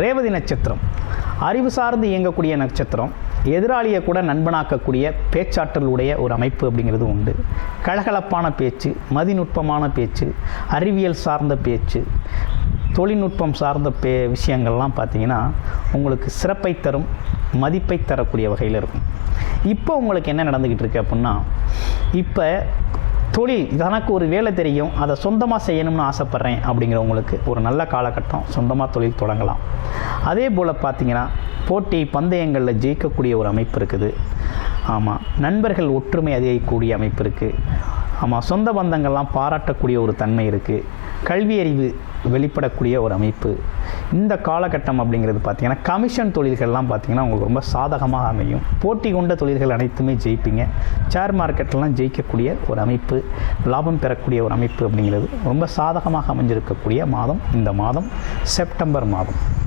ரேவதி நட்சத்திரம். அறிவு சார்ந்து இயங்கக்கூடிய நட்சத்திரம். எதிராளியை கூட நண்பனாக்கக்கூடிய பேச்சாற்றலுடைய ஒரு அமைப்பு அப்படிங்கிறது உண்டு. கலகலப்பான பேச்சு மதிநுட்பமான பேச்சு அறிவியல் சார்ந்த பேச்சு தொழில்நுட்பம் சார்ந்த பே விஷயங்கள்லாம் பார்த்தீங்கன்னா உங்களுக்கு சிறப்பை தரும் மதிப்பை தரக்கூடிய வகையில் இருக்கும். இப்போ உங்களுக்கு என்ன நடந்துக்கிட்டு இருக்கு அப்படின்னா இப்போ தொழில் தனக்கு ஒரு வேலை தெரியும் அதை சொந்தமாக செய்யணும்னு ஆசைப்பட்றேன் அப்படிங்கிறவங்களுக்கு ஒரு நல்ல காலகட்டம் சொந்தமாக தொழில் தொடங்கலாம். அதே போல் பார்த்தீங்கன்னா போட்டி பந்தயங்களில் ஜெயிக்கக்கூடிய ஒரு அமைப்பு இருக்குது. ஆமாம் நண்பர்கள் ஒற்றுமை அதிகரிக்கக்கூடிய அமைப்பு இருக்குது ஆமாம் சொந்த பந்தங்கள்லாம் பாராட்டக்கூடிய ஒரு தன்மை இருக்குது கல்வியறிவு வெளிப்படக்கூடிய ஒரு அமைப்பு. இந்த காலகட்டம் அப்படிங்கிறது பார்த்திங்கன்னா கமிஷன் தொழில்கள்லாம் பார்த்திங்கன்னா உங்களுக்கு ரொம்ப சாதகமாக அமையும். போட்டி கொண்ட தொழில்கள் அனைத்துமே ஜெயிப்பீங்க. ஷேர் மார்க்கெட்லாம் ஜெயிக்கக்கூடிய ஒரு அமைப்பு லாபம் பெறக்கூடிய ஒரு அமைப்பு அப்படிங்கிறது ரொம்ப சாதகமாக அமைஞ்சிருக்கக்கூடிய மாதம். இந்த மாதம் செப்டம்பர் மாதம்.